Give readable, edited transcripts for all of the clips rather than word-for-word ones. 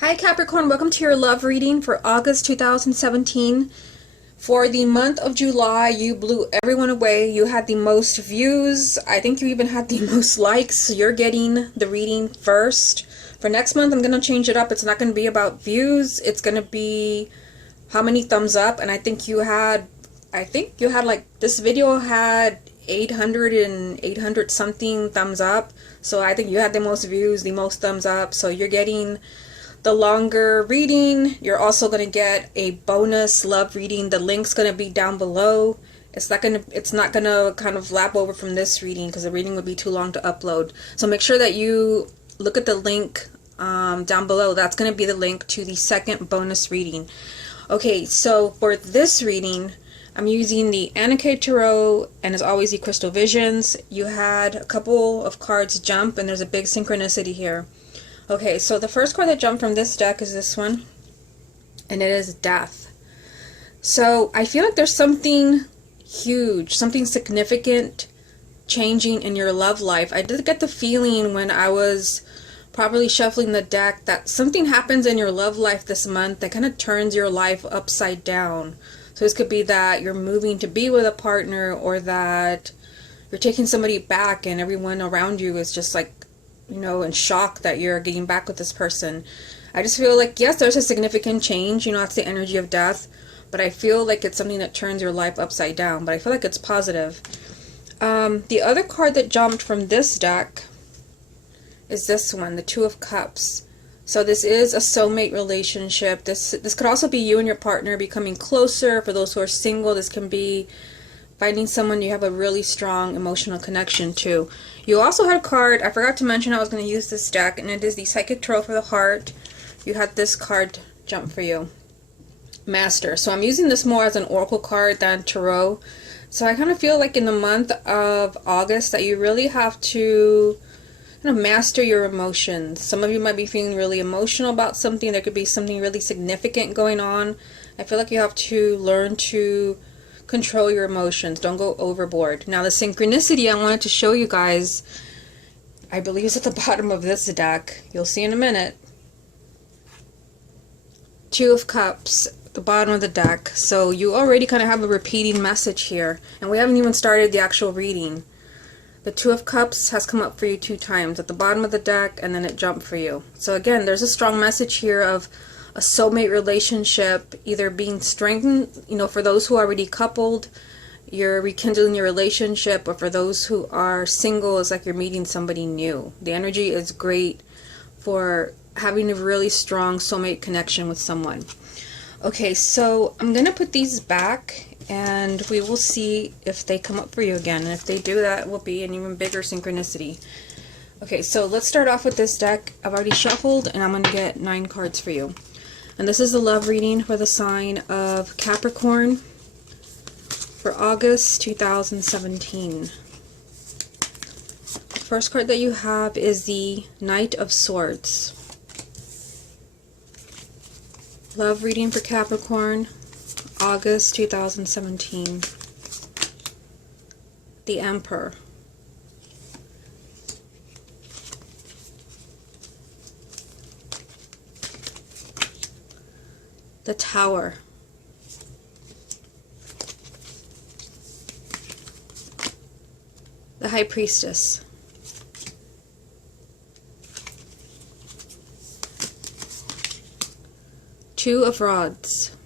Hi Capricorn, welcome to your love reading for August 2017. For the month of July, you blew everyone away. You had the most views. I think you even had the most likes. So you're getting the reading first. For next month, I'm going to change it up. It's not going to be about views. It's going to be how many thumbs up. And I think you had like, this video had 800 something thumbs up. So I think you had the most views, the most thumbs up. So you're getting the longer reading. You're also going to get a bonus love reading. The link's going to be down below. It's not going to kind of lap over from this reading because the reading would be too long to upload. So make sure that you look at the link down below. That's going to be the link to the second bonus reading. Okay, so for this reading, I'm using the Anarchy Tarot, and as always, the Crystal Visions. You had a couple of cards jump, and there's a big synchronicity here. Okay, so the first card that jumped from this deck is this one, and it is Death. So I feel like there's something huge, something significant changing in your love life. I did get the feeling when I was properly shuffling the deck that something happens in your love life this month that kind of turns your life upside down. So this could be that you're moving to be with a partner, or that you're taking somebody back and everyone around you is just like, in shock that you're getting back with this person. I just feel like, yes, there's a significant change. That's the energy of death. But I feel like it's something that turns your life upside down. But I feel like it's positive. The other card that jumped from this deck is this one, the Two of Cups. So this is a soulmate relationship. This could also be you and your partner becoming closer. For those who are single, this can be finding someone you have a really strong emotional connection to. You also had a card, I forgot to mention I was going to use this deck, and it is the Psychic Tarot for the Heart. You had this card jump for you, Master. So I'm using this more as an oracle card than tarot. So I kind of feel like in the month of August that you really have to kind of master your emotions. Some of you might be feeling really emotional about something. There could be something really significant going on. I feel like you have to learn to control your emotions. Don't go overboard. Now the synchronicity I wanted to show you guys, I believe, is at the bottom of this deck. You'll see in a minute. Two of Cups, the bottom of the deck. So you already kind of have a repeating message here, and we haven't even started the actual reading. The Two of Cups has come up for you 2 times at the bottom of the deck, and then it jumped for you. So again, there's a strong message here of a soulmate relationship either being strengthened, for those who are already coupled, you're rekindling your relationship, or for those who are single, it's like you're meeting somebody new. The energy is great for having a really strong soulmate connection with someone. Okay, so I'm going to put these back, and we will see if they come up for you again. And if they do, that will be an even bigger synchronicity. Okay, so let's start off with this deck. I've already shuffled, and I'm going to get 9 cards for you. And this is the love reading for the sign of Capricorn for August 2017. The first card that you have is the Knight of Swords. Love reading for Capricorn, August 2017. The Emperor. The Tower. The High Priestess. Two of Rods.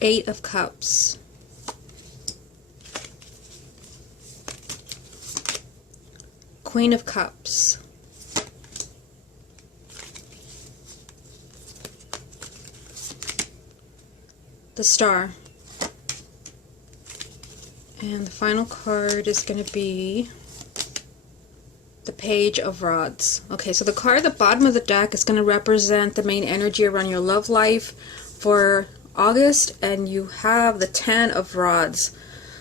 Eight of Cups. Queen of Cups. The Star. And the final card is going to be the Page of Rods. Okay, so the card at the bottom of the deck is going to represent the main energy around your love life for August, and you have the 10 of Rods.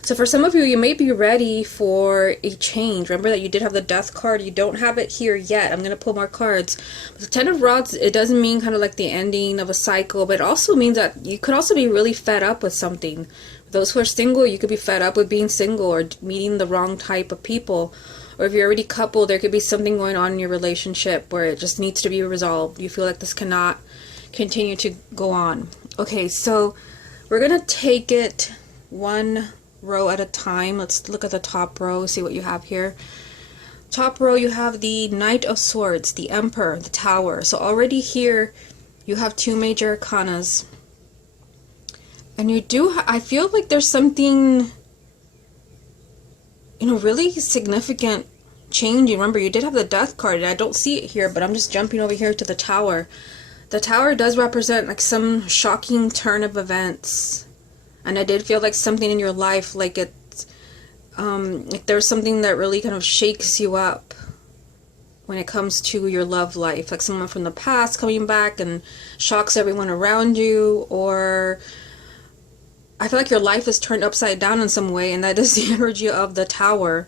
So for some of you, you may be ready for a change. Remember that you did have the Death card. You don't have it here yet. I'm going to pull more cards. But the 10 of Rods, it doesn't mean kind of like the ending of a cycle, but it also means that you could also be really fed up with something. For those who are single, you could be fed up with being single or meeting the wrong type of people. Or if you're already coupled, there could be something going on in your relationship where it just needs to be resolved. You feel like this cannot continue to go on. Okay, so we're going to take it one row at a time. Let's look at the top row, see what you have here. Top row, you have the Knight of Swords, the Emperor, the Tower. So already here, you have two major arcanas. And you do, I feel like there's something, you know, really significant change. Remember, you did have the Death card, and I don't see it here, but I'm just jumping over here to the Tower. The Tower does represent like some shocking turn of events. And I did feel like something in your life, like it's, like there's something that really kind of shakes you up when it comes to your love life. Like someone from the past coming back and shocks everyone around you, or I feel like your life is turned upside down in some way, and that is the energy of the Tower.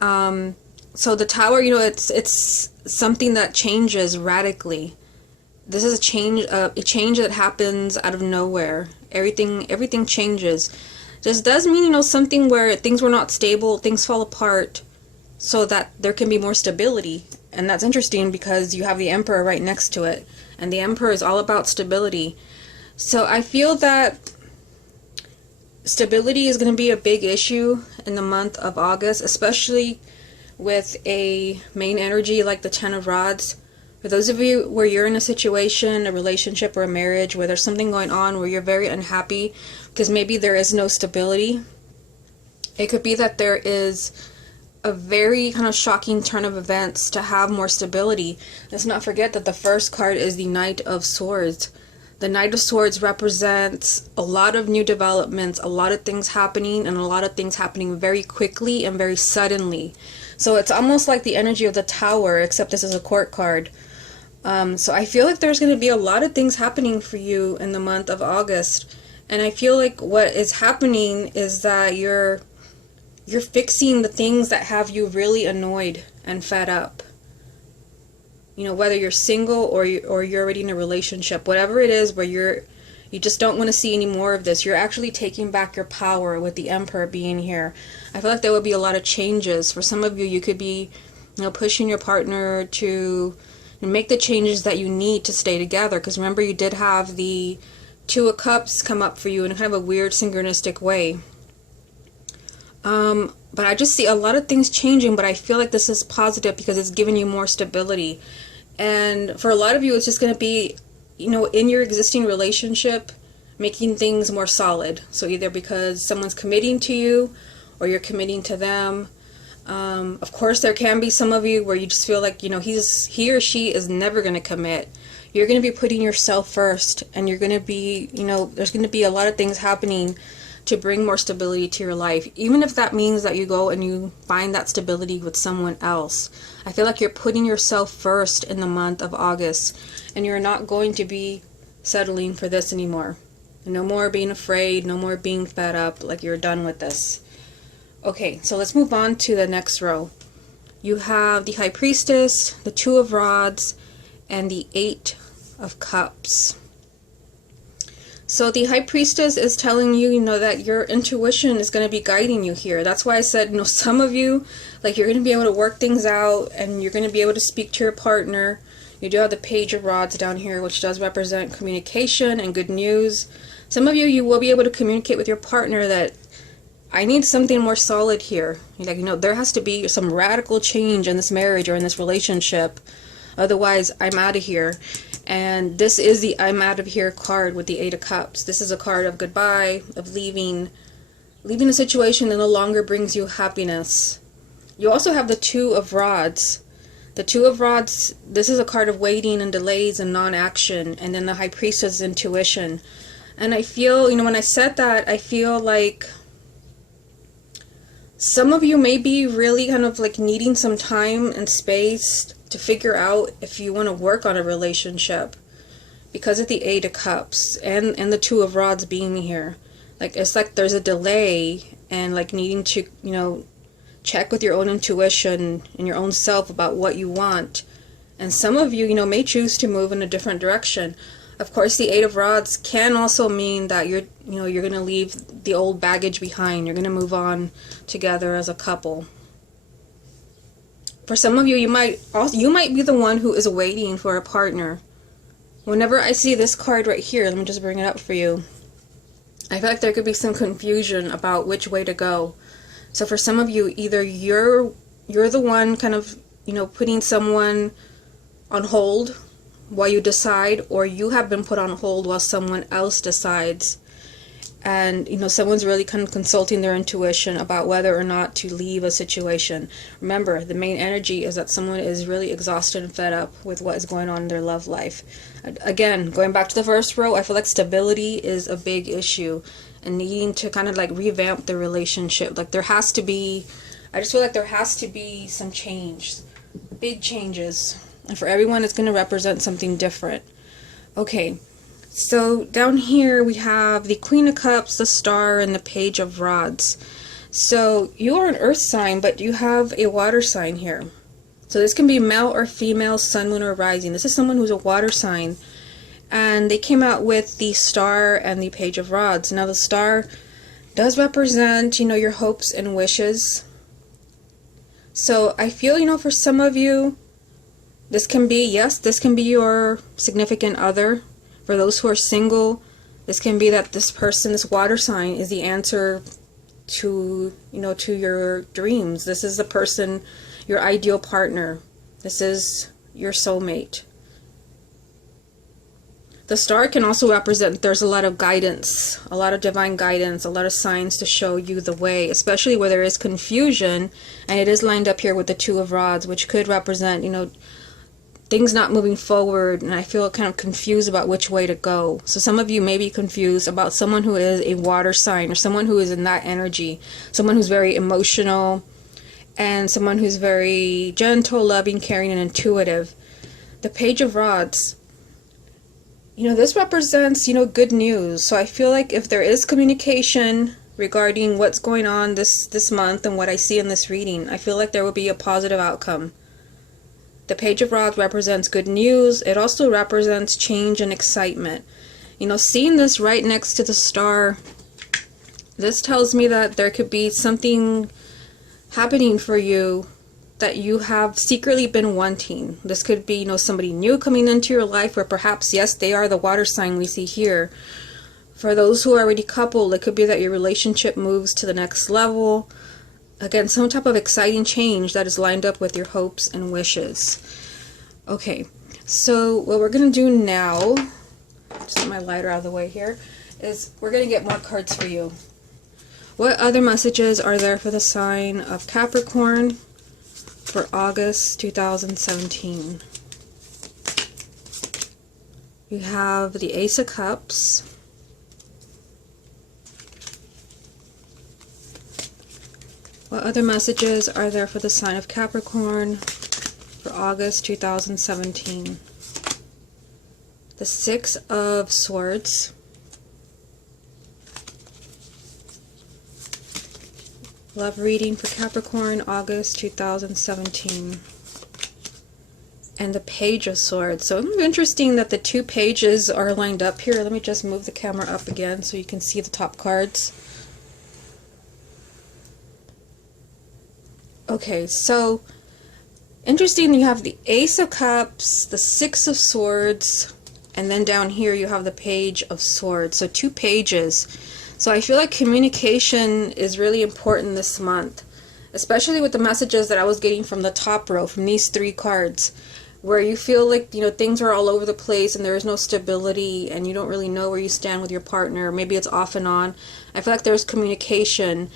So the Tower, you know, it's something that changes radically. This is a change that happens out of nowhere. Everything changes. This does mean, you know, something where things were not stable, things fall apart, so that there can be more stability. And that's interesting because you have the Emperor right next to it, and the Emperor is all about stability. So I feel that stability is going to be a big issue in the month of August, especially with a main energy like the Ten of Rods. For those of you where you're in a situation, a relationship, or a marriage where there's something going on where you're very unhappy because maybe there is no stability, it could be that there is a very kind of shocking turn of events to have more stability. Let's not forget that the first card is the Knight of Swords. The Knight of Swords represents a lot of new developments, a lot of things happening, and a lot of things happening very quickly and very suddenly. So it's almost like the energy of the Tower, except this is a court card. So I feel like there's going to be a lot of things happening for you in the month of August. And I feel like what is happening is that you're fixing the things that have you really annoyed and fed up. You know, whether you're single or you're already in a relationship, whatever it is where you just don't want to see any more of this, you're actually taking back your power with the Emperor being here. I feel like there would be a lot of changes. For some of you, you could be, you know, pushing your partner to make the changes that you need to stay together. Because remember, you did have the Two of Cups come up for you in kind of a weird synchronistic way. But I just see a lot of things changing, but I feel like this is positive because it's giving you more stability. And for a lot of you, it's just going to be, you know, in your existing relationship, making things more solid. So either because someone's committing to you or you're committing to them. Of course, there can be some of you where you just feel like, you know, he or she is never going to commit. You're going to be putting yourself first, and you're going to be, you know, there's going to be a lot of things happening to bring more stability to your life, even if that means that you go and you find that stability with someone else. I feel like you're putting yourself first in the month of August, and you're not going to be settling for this anymore. No more being afraid, no more being fed up, like you're done with this. Okay, so let's move on to the next row. You have the High Priestess, the Two of Rods, and the Eight of Cups. So the High Priestess is telling you, you know, that your intuition is going to be guiding you here. That's why I said, you know, some of you, like, you're going to be able to work things out, and you're going to be able to speak to your partner. You do have the Page of Rods down here, which does represent communication and good news. Some of you, you will be able to communicate with your partner that I need something more solid here. Like, you know, there has to be some radical change in this marriage or in this relationship. Otherwise, I'm out of here. And this is the I'm out of here card with the Eight of Cups. This is a card of goodbye, of leaving a situation that no longer brings you happiness. You also have the Two of Rods. The Two of Rods, this is a card of waiting and delays and non-action. And then the High Priestess is intuition. And I feel, you know, when I said that, I feel like some of you may be really kind of like needing some time and space to figure out if you want to work on a relationship because of the Eight of Cups and the Two of Rods being here. Like, it's like there's a delay and like needing to, you know, check with your own intuition and your own self about what you want. And some of you, you know, may choose to move in a different direction. Of course, the Eight of Rods can also mean that you're going to leave the old baggage behind. You're going to move on together as a couple. For some of you, you might be the one who is waiting for a partner. Whenever I see this card right here, let me just bring it up for you. I feel like there could be some confusion about which way to go. So for some of you, either you're the one kind of, putting someone on hold while you decide, or you have been put on hold while someone else decides. And someone's really kind of consulting their intuition about whether or not to leave a situation. Remember, the main energy is that someone is really exhausted and fed up with what is going on in their love life. Again, going back to the first row, I feel like stability is a big issue and needing to kind of like revamp the relationship. Like I just feel like there has to be some change, big changes. And for everyone, it's going to represent something different. Okay. So down here we have the Queen of Cups, the Star, and the Page of Rods. So you are an earth sign, but you have a water sign here. So this can be male or female, sun, moon, or rising. This is someone who's a water sign. And they came out with the Star and the Page of Rods. Now the Star does represent, your hopes and wishes. So I feel, for some of you, this can be your significant other. For those who are single, this can be that this person, this water sign, is the answer to, to your dreams. This is the person, your ideal partner. This is your soulmate. The Star can also represent there's a lot of guidance, a lot of divine guidance, a lot of signs to show you the way, especially where there is confusion, and it is lined up here with the Two of Rods, which could represent, things not moving forward, and I feel kind of confused about which way to go. So some of you may be confused about someone who is a water sign, or someone who is in that energy, someone who's very emotional, and someone who's very gentle, loving, caring, and intuitive. The Page of Rods, this represents, good news. So I feel like if there is communication regarding what's going on this month and what I see in this reading, I feel like there will be a positive outcome. The Page of Rods represents good news. It also represents change and excitement. Seeing this right next to the Star, this tells me that there could be something happening for you that you have secretly been wanting. This could be, somebody new coming into your life, or perhaps, yes, they are the water sign we see here. For those who are already coupled, it could be that your relationship moves to the next level. Again, some type of exciting change that is lined up with your hopes and wishes. Okay, so what we're going to do now, just get my lighter out of the way here, is we're going to get more cards for you. What other messages are there for the sign of Capricorn for August 2017? You have the Ace of Cups. What other messages are there for the sign of Capricorn for August 2017? The Six of Swords. Love reading for Capricorn, August 2017. And the Page of Swords. So it's interesting that the two pages are lined up here. Let me just move the camera up again so you can see the top cards. Okay, so interesting, you have the Ace of Cups, the Six of Swords, and then down here you have the Page of Swords. So two pages. So I feel like communication is really important this month, especially with the messages that I was getting from the top row, from these three cards, where you feel like, things are all over the place and there is no stability and you don't really know where you stand with your partner. Maybe it's off and on. I feel like there's communication.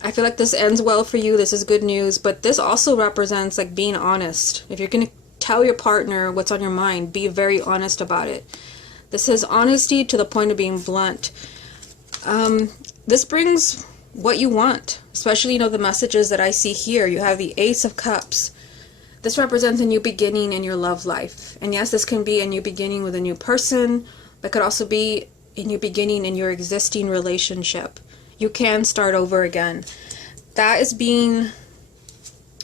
I feel like this ends well for you. This is good news, but this also represents like being honest. If you're going to tell your partner what's on your mind, be very honest about it. This is honesty to the point of being blunt. This brings what you want, especially, the messages that I see here. You have the Ace of Cups. This represents a new beginning in your love life. And yes, this can be a new beginning with a new person, but could also be a new beginning in your existing relationship. You can start over again. That is being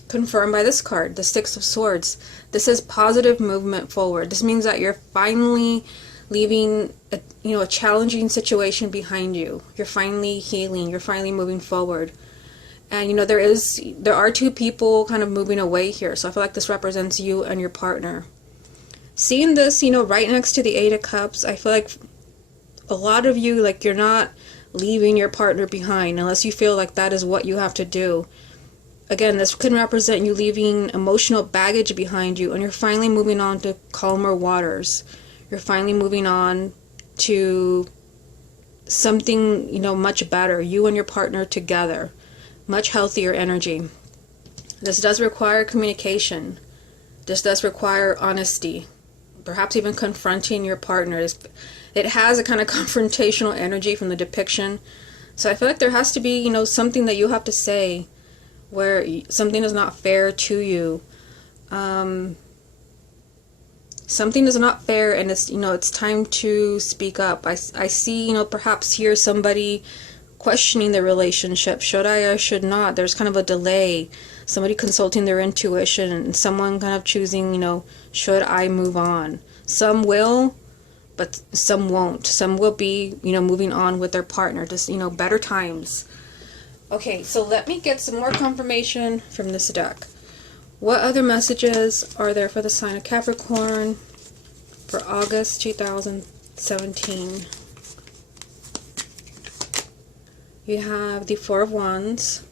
confirmed by this card, the Six of Swords. This is positive movement forward. This means that you're finally leaving a challenging situation behind you. You're finally healing. You're finally moving forward. And you know, there are two people kind of moving away here. So I feel like this represents you and your partner. Seeing this, you know, right next to the Eight of Cups, I feel like a lot of you, like, you're not leaving your partner behind unless you feel like that is what you have to do. Again, this can represent you leaving emotional baggage behind you, and you're finally moving on to calmer waters. You're finally moving on to something, you know, much better. You and your partner together. Much healthier energy. This does require communication. This does require honesty. Perhaps even confronting your partner. It has a kind of confrontational energy from the depiction. So I feel like there has to be, you know, something that you have to say where something is not fair to you. Something is not fair, and it's, you know, it's time to speak up. I see, you know, perhaps here somebody questioning the relationship. Should I or should not? There's kind of a delay. Somebody consulting their intuition, and someone kind of choosing, you know, should I move on? Some will, but some won't. Some will be, you know, moving on with their partner. Just, you know, better times. Okay, so let me get some more confirmation from this deck. What other messages are there for the sign of Capricorn for August 2017? You have the Four of Wands,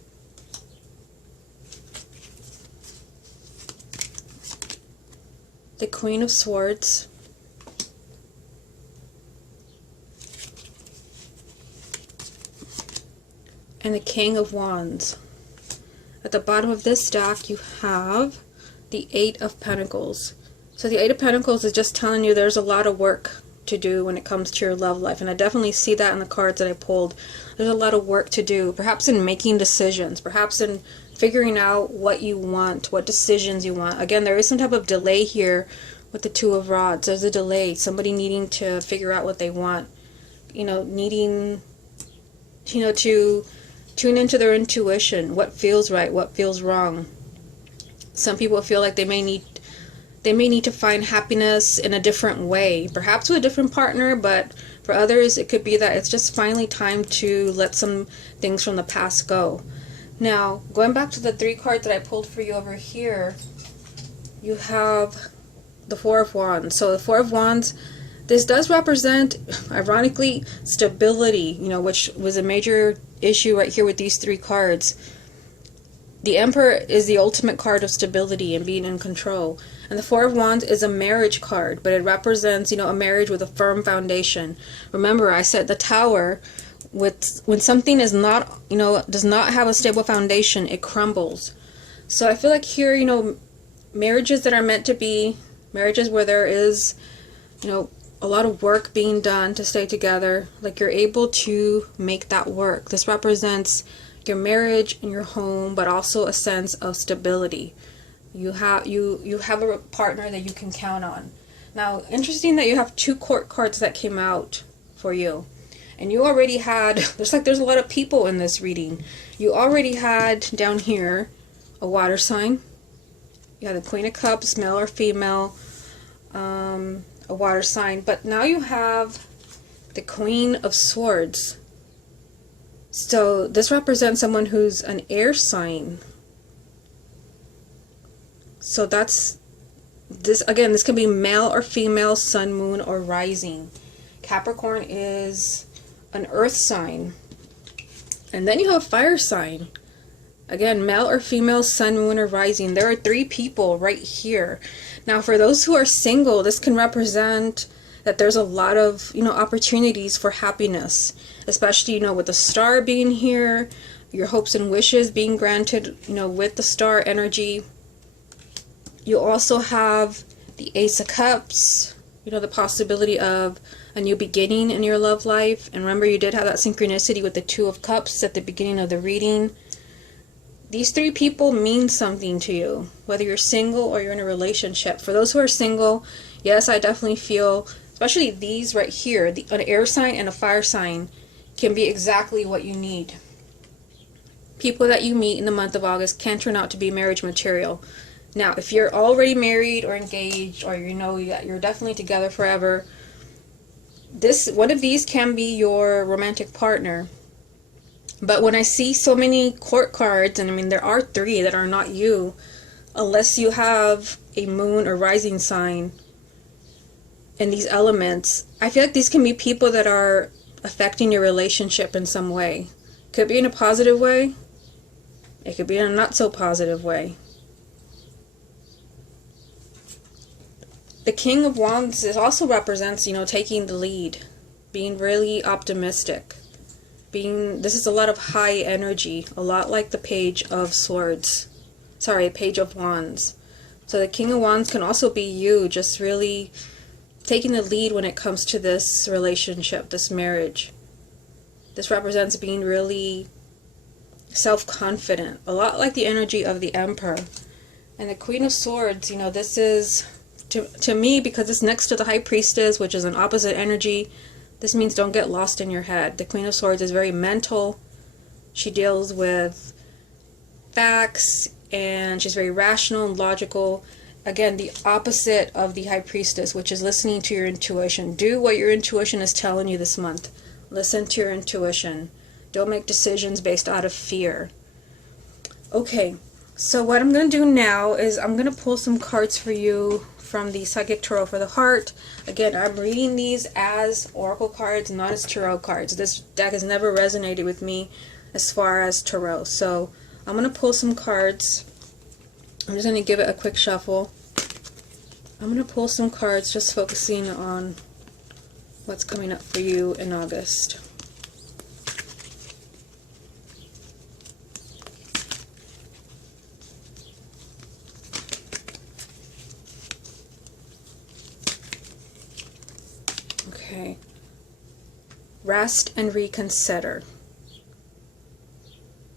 the Queen of Swords, and the King of Wands. At the bottom of this deck, you have the Eight of Pentacles. So the Eight of Pentacles is just telling you there's a lot of work to do when it comes to your love life. And I definitely see that in the cards that I pulled. There's a lot of work to do, perhaps in making decisions, perhaps in figuring out what you want, what decisions you want. Again, there is some type of delay here with the Two of Rods. There's a delay, somebody needing to figure out what they want, you know, needing, you know, to tune into their intuition, what feels right, what feels wrong. Some people feel like they may need to find happiness in a different way, perhaps with a different partner, but for others it could be that it's just finally time to let some things from the past go. Now, going back to the three cards that I pulled for you over here, you have the Four of Wands. So the Four of Wands, this does represent, ironically, stability, you know, which was a major issue right here with these three cards. The Emperor is the ultimate card of stability and being in control. And the Four of Wands is a marriage card, but it represents, you know, a marriage with a firm foundation. Remember, I said the Tower, when something is not, you know, does not have a stable foundation, it crumbles. So I feel like here, you know, marriages that are meant to be, marriages where there is, you know, a lot of work being done to stay together, like you're able to make that work. This represents your marriage and your home, but also a sense of stability. You have a partner that you can count on. Now, interesting that you have two court cards that came out for you. And you already had, there's a lot of people in this reading. You already had down here a water sign. You had the Queen of Cups, male or female, a water sign. But now you have the Queen of Swords. So this represents someone who's an air sign. So that's this, again, this can be male or female, sun, moon, or rising. Capricorn is an earth sign. And then you have fire sign. Again, male or female, sun, moon, or rising. There are three people right here. Now, for those who are single, this can represent that there's a lot of, you know, opportunities for happiness, especially, you know, with the star being here, your hopes and wishes being granted, you know, with the star energy. You also have the Ace of Cups, you know, the possibility of a new beginning in your love life. And remember, you did have that synchronicity with the Two of Cups at the beginning of the reading. These three people mean something to you, whether you're single or you're in a relationship. For those who are single, yes, I definitely feel, especially these right here, an air sign and a fire sign can be exactly what you need. People that you meet in the month of August can turn out to be marriage material. Now, if you're already married or engaged, or you know you're definitely together forever, one of these can be your romantic partner. But when I see so many court cards, and I mean, there are 3 that are not you, unless you have a moon or rising sign in these elements, I feel like these can be people that are affecting your relationship in some way. Could be in a positive way. It could be in a not so positive way. The King of Wands also represents, taking the lead, being really optimistic. This is a lot of high energy, a lot like the Page of Swords. Sorry, Page of Wands. So the King of Wands can also be you, just really taking the lead when it comes to this relationship, this marriage. This represents being really self-confident, a lot like the energy of the Emperor. And the Queen of Swords, this is, to me, because it's next to the High Priestess, which is an opposite energy, this means don't get lost in your head. The Queen of Swords is very mental. She deals with facts, and she's very rational and logical. Again, the opposite of the High Priestess, which is listening to your intuition. Do what your intuition is telling you this month. Listen to your intuition. Don't make decisions based out of fear. Okay, so what I'm going to do now is I'm going to pull some cards for you from the Psychic Tarot for the Heart. Again, I'm reading these as oracle cards, not as tarot cards. This deck has never resonated with me as far as tarot. So I'm going to pull some cards. I'm just going to give it a quick shuffle. I'm going to pull some cards just focusing on what's coming up for you in August. Okay. Rest and reconsider.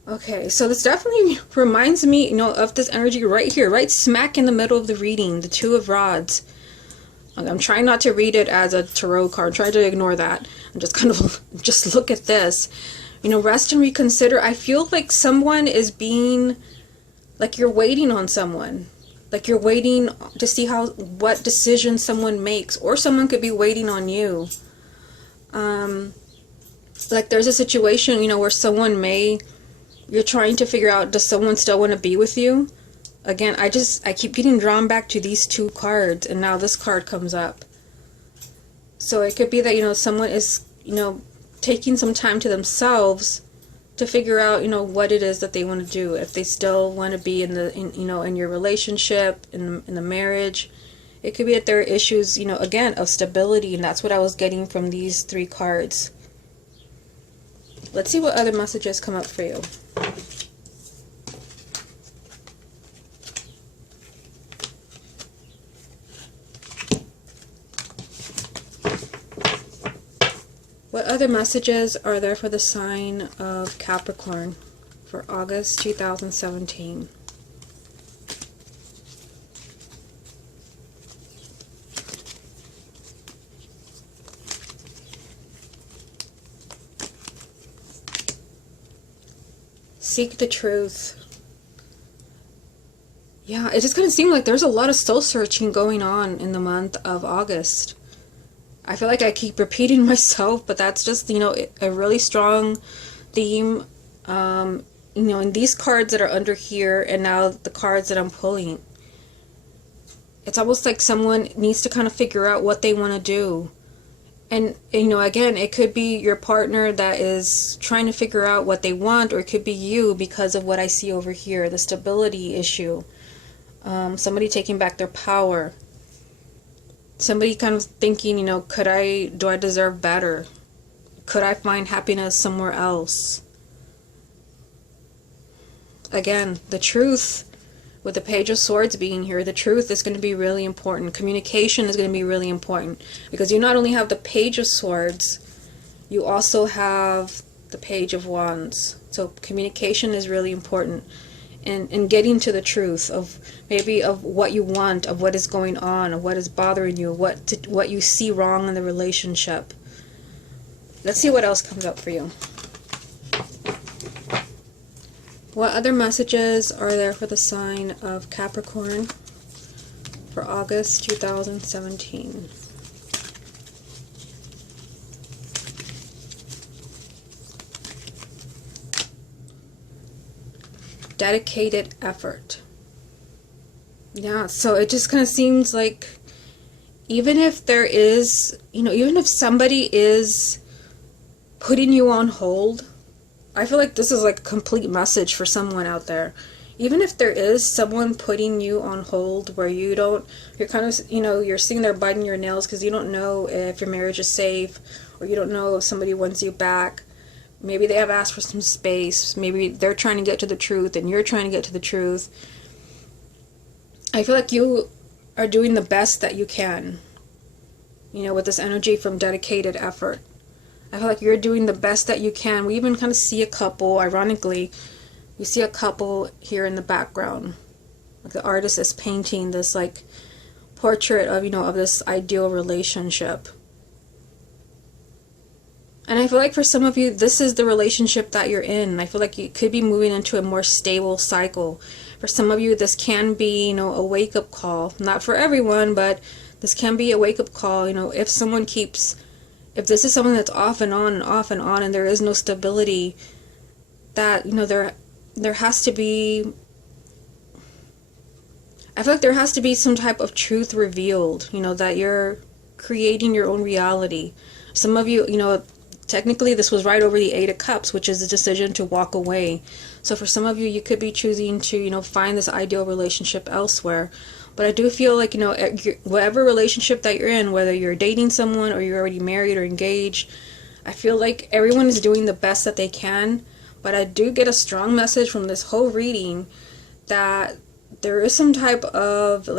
Okay, so this definitely reminds me, of this energy right here, right smack in the middle of the reading, the Two of Rods. I'm trying not to read it as a tarot card. I'm trying to ignore that. I'm just kind of just look at this. Rest and reconsider. I feel like someone is being, like you're waiting on someone. Like you're waiting to see what decision someone makes, or someone could be waiting on you. Like there's a situation, where you're trying to figure out, does someone still want to be with you? Again, I keep getting drawn back to these 2 cards, and now this card comes up. So it could be that, someone is, taking some time to themselves to figure out, what it is that they want to do. If they still want to be in your relationship, in the marriage. It could be that there are issues, again, of stability, and that's what I was getting from these 3 cards. Let's see what other messages come up for you. What other messages are there for the sign of Capricorn for August 2017? Seek the truth. Yeah, it just kind of seemed like there's a lot of soul searching going on in the month of August. I feel like I keep repeating myself, but that's just, a really strong theme, in these cards that are under here, and now the cards that I'm pulling. It's almost like someone needs to kind of figure out what they want to do. And, again, it could be your partner that is trying to figure out what they want, or it could be you because of what I see over here, the stability issue. Somebody taking back their power. Somebody kind of thinking, do I deserve better? Could I find happiness somewhere else? Again, the truth, with the Page of Swords being here, the truth is going to be really important. Communication is going to be really important, because you not only have the Page of Swords, you also have the Page of Wands. So communication is really important. And getting to the truth of maybe of what you want, of what is going on, of what is bothering you, what you see wrong in the relationship. Let's see what else comes up for you. What other messages are there for the sign of Capricorn for August 2017? dedicated effort. Yeah, so it just kind of seems like even if there is, even if somebody is putting you on hold, I feel like this is like a complete message for someone out there. Even if there is someone putting you on hold where you're kind of, you're sitting there biting your nails because you don't know if your marriage is safe, or you don't know if somebody wants you back. Maybe they have asked for some space. Maybe they're trying to get to the truth and you're trying to get to the truth. I feel like you are doing the best that you can, with this energy from dedicated effort. I feel like you're doing the best that you can. We even kind of see a couple, ironically, we see a couple here in the background. Like the artist is painting this like portrait of, of this ideal relationship. And I feel like for some of you, this is the relationship that you're in. I feel like you could be moving into a more stable cycle. For some of you, this can be, a wake-up call. Not for everyone, but this can be a wake-up call. If this is someone that's off and on and off and on, and there is no stability, that, there has to be, I feel like there has to be some type of truth revealed, that you're creating your own reality. Some of you, technically this was right over the Eight of Cups, which is the decision to walk away. So for some of you, you could be choosing to, find this ideal relationship elsewhere. But I do feel like, whatever relationship that you're in, whether you're dating someone or you're already married or engaged, I feel like everyone is doing the best that they can. But I do get a strong message from this whole reading that there is some type of,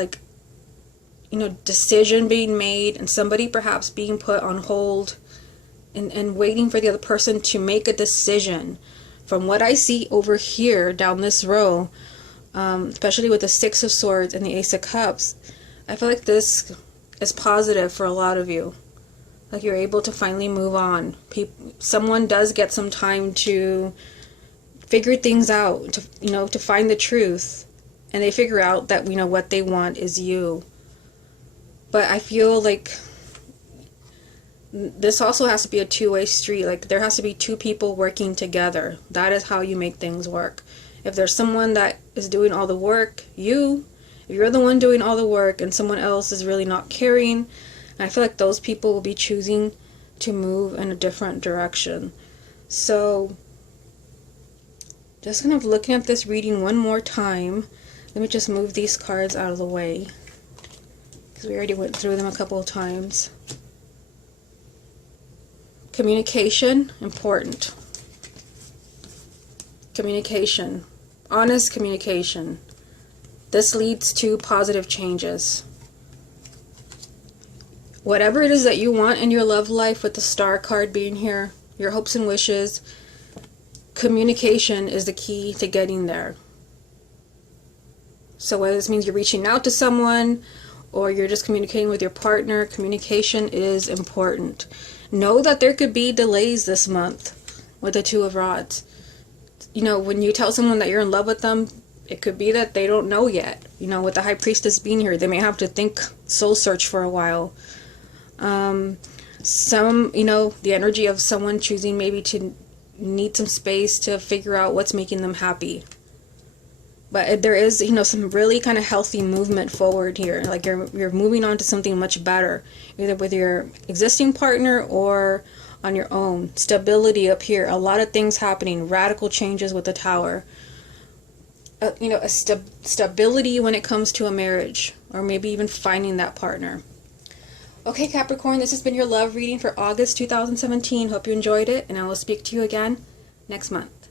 decision being made, and somebody perhaps being put on hold and waiting for the other person to make a decision. From what I see over here down this row, especially with the Six of Swords and the Ace of Cups, I feel like this is positive for a lot of you. Like you're able to finally move on. Someone does get some time to figure things out, to find the truth, and they figure out that what they want is you. But I feel like this also has to be a two-way street. Like there has to be two people working together. That is how you make things work. If there's someone that is doing all the work, if you're the one doing all the work and someone else is really not caring, I feel like those people will be choosing to move in a different direction. So just kind of looking at this reading one more time. Let me just move these cards out of the way, because we already went through them a couple of times. Communication, important. Communication. Honest communication. This leads to positive changes. Whatever it is that you want in your love life, with the Star card being here, your hopes and wishes, communication is the key to getting there. So whether this means you're reaching out to someone or you're just communicating with your partner, communication is important. Know that there could be delays this month with the Two of Rods. When you tell someone that you're in love with them, it could be that they don't know yet. With the High Priestess being here, they may have to soul search for a while. The energy of someone choosing maybe to need some space to figure out what's making them happy. But there is, some really kind of healthy movement forward here. Like you're moving on to something much better, either with your existing partner or on your own. Stability up here. A lot of things happening. Radical changes with the Tower. Stability when it comes to a marriage, or maybe even finding that partner. Okay, Capricorn, this has been your love reading for August 2017. Hope you enjoyed it, and I will speak to you again next month.